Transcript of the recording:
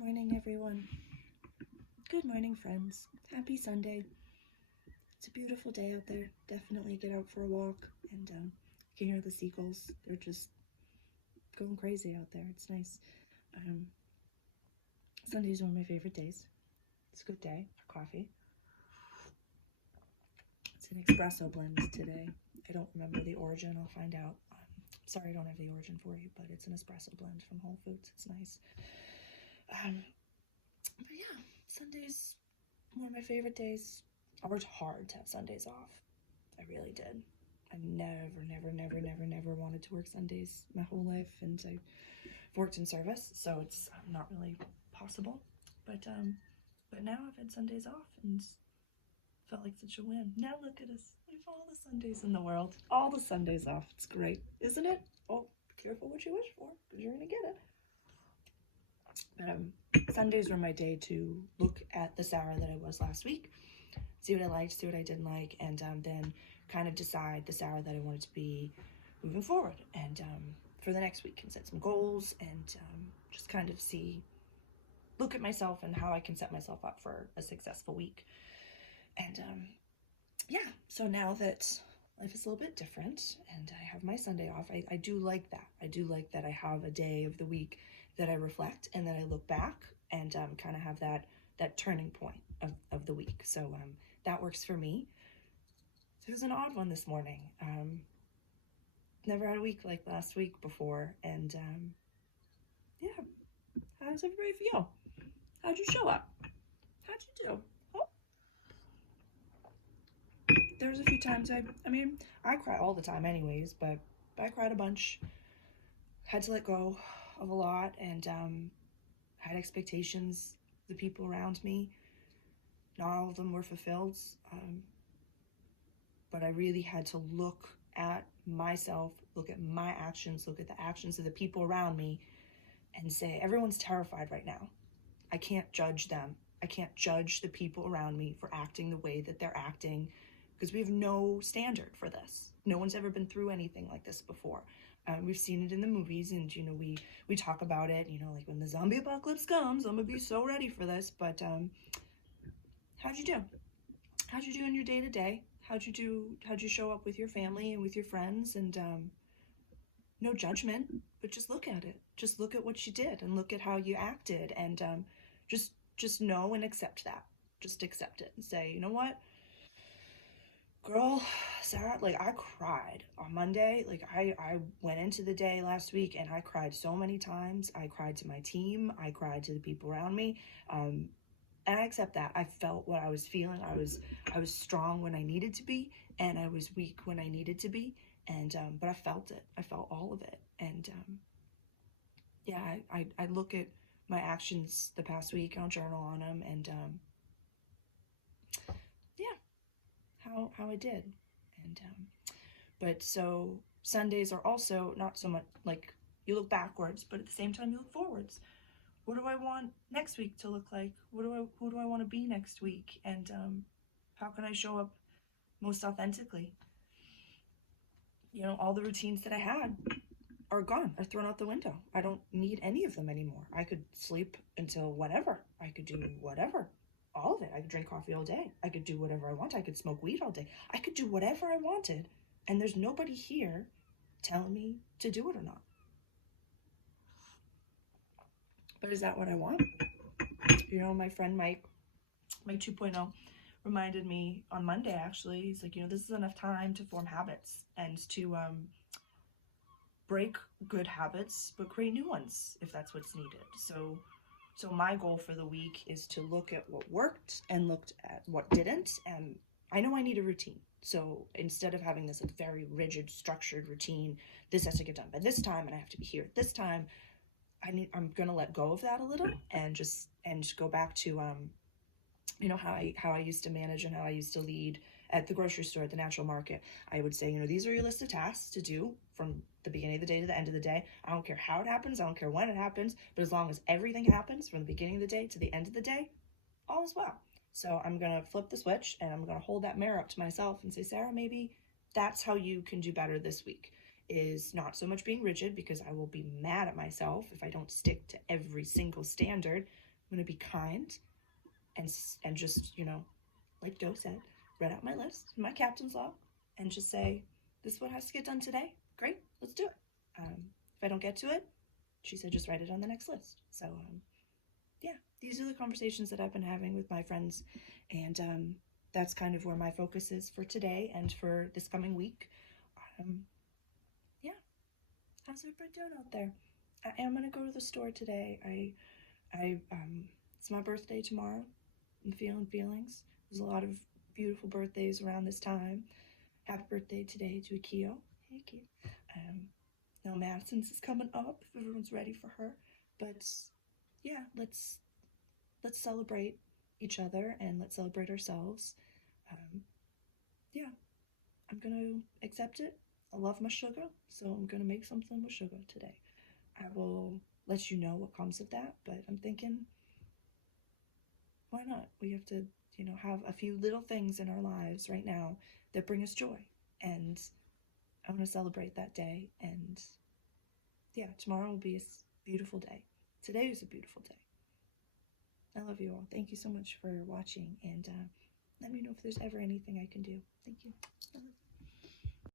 morning, everyone. Good morning, friends. Happy Sunday. It's a beautiful day out there. Definitely get out for a walk, and you can hear the seagulls. They're just going crazy out there. It's nice. Sunday's one of my favorite days. It's a good day for coffee. It's an espresso blend today. I don't remember the origin. I'll find out. Sorry, I don't have the origin for you, but it's an espresso blend from Whole Foods. It's nice. But yeah, Sunday's one of my favorite days. I worked hard to have Sundays off. I really did. I never wanted to work Sundays my whole life, and I've worked in service, so it's not really possible. But now I've had Sundays off, and felt like such a win. Now look at us. We have all the Sundays in the world. All the Sundays off. It's great, isn't it? Oh, be careful what you wish for, because you're gonna get it. Sundays were my day to look at the Sarah that I was last week, see what I liked, see what I didn't like, and then kind of decide the Sarah that I wanted to be moving forward, and for the next week, and set some goals, and just kind of look at myself and how I can set myself up for a successful week. And yeah, so now that life is a little bit different and I have my Sunday off, I do like that. I do like that I have a day of the week that I reflect and that I look back and kind of have that turning point of the week. So that works for me. So it was an odd one this morning. Never had a week like last week before. And yeah, how does everybody feel? How'd you show up? How'd you do? Oh. There was a few times I cry all the time anyways, but I cried a bunch. Had to let go of a lot, and had expectations of the people around me. Not all of them were fulfilled, but I really had to look at myself, look at my actions, look at the actions of the people around me, and say, everyone's terrified right now. I can't judge them. I can't judge the people around me for acting the way that they're acting, because we have no standard for this. No one's ever been through anything like this before. We've seen it in the movies, and we talk about it, like when the zombie apocalypse comes, I'm gonna be so ready for this. But how'd you do? How'd you do in your day-to-day? How'd you show up with your family and with your friends? And no judgment, but just look at it. Just look at what you did and look at how you acted, and just know and accept that. Just accept it and say, you know what, girl, Sarah, I cried on Monday. I went into the day last week and I cried so many times. I cried to my team. I cried to the people around me. And I accept that. I felt what I was feeling. I was strong when I needed to be, and I was weak when I needed to be. And but I felt it. I felt all of it. And yeah, I look at my actions the past week. I'll journal on them, and yeah, how I did. And but so Sundays are also not so much like you look backwards, but at the same time you look forwards. What do I want next week to look like? Who do I want to be next week? And how can I show up most authentically? All the routines that I had are gone, are thrown out the window. I don't need any of them anymore. I could sleep until whatever. I could do whatever. All of it. I could drink coffee all day. I could do whatever I want. I could smoke weed all day. I could do whatever I wanted. And there's nobody here telling me to do it or not. But is that what I want? My friend Mike 2.0, reminded me on Monday, actually. He's like, this is enough time to form habits and to break good habits, but create new ones if that's what's needed. So my goal for the week is to look at what worked and looked at what didn't. And I know I need a routine. So instead of having this very rigid, structured routine, this has to get done by this time and I have to be here at this time, I'm gonna let go of that a little and go back to how I used to manage and how I used to lead at the grocery store, at the natural market. I would say, these are your list of tasks to do from the beginning of the day to the end of the day. I don't care how it happens. I don't care when it happens. But as long as everything happens from the beginning of the day to the end of the day, all is well. So I'm going to flip the switch and I'm going to hold that mirror up to myself and say, Sarah, maybe that's how you can do better this week. Is not so much being rigid, because I will be mad at myself if I don't stick to every single standard. I'm going to be kind and just, you know, like Doe said, read out my list, my captain's log, and just say, this is what has to get done today. Great, let's do it. If I don't get to it, she said, just write it on the next list. So, yeah, these are the conversations that I've been having with my friends, and that's kind of where my focus is for today and for this coming week. Yeah, how's everybody doing out there? I am gonna go to the store today. It's my birthday tomorrow. I'm feeling feelings. There's a lot of beautiful birthdays around this time. Happy birthday today to Akio. Hey, Akio. Now Madison's is coming up if everyone's ready for her. But yeah, let's celebrate each other and let's celebrate ourselves. Yeah, I'm gonna accept it. I love my sugar, so I'm gonna make something with sugar today. I will let you know what comes of that, but I'm thinking, why not? We have to, you know, have a few little things in our lives right now that bring us joy, and I want to celebrate that day. And yeah, tomorrow will be a beautiful day. Today is a beautiful day. I love you all. Thank you so much for watching, and let me know if there's ever anything I can do. Thank you.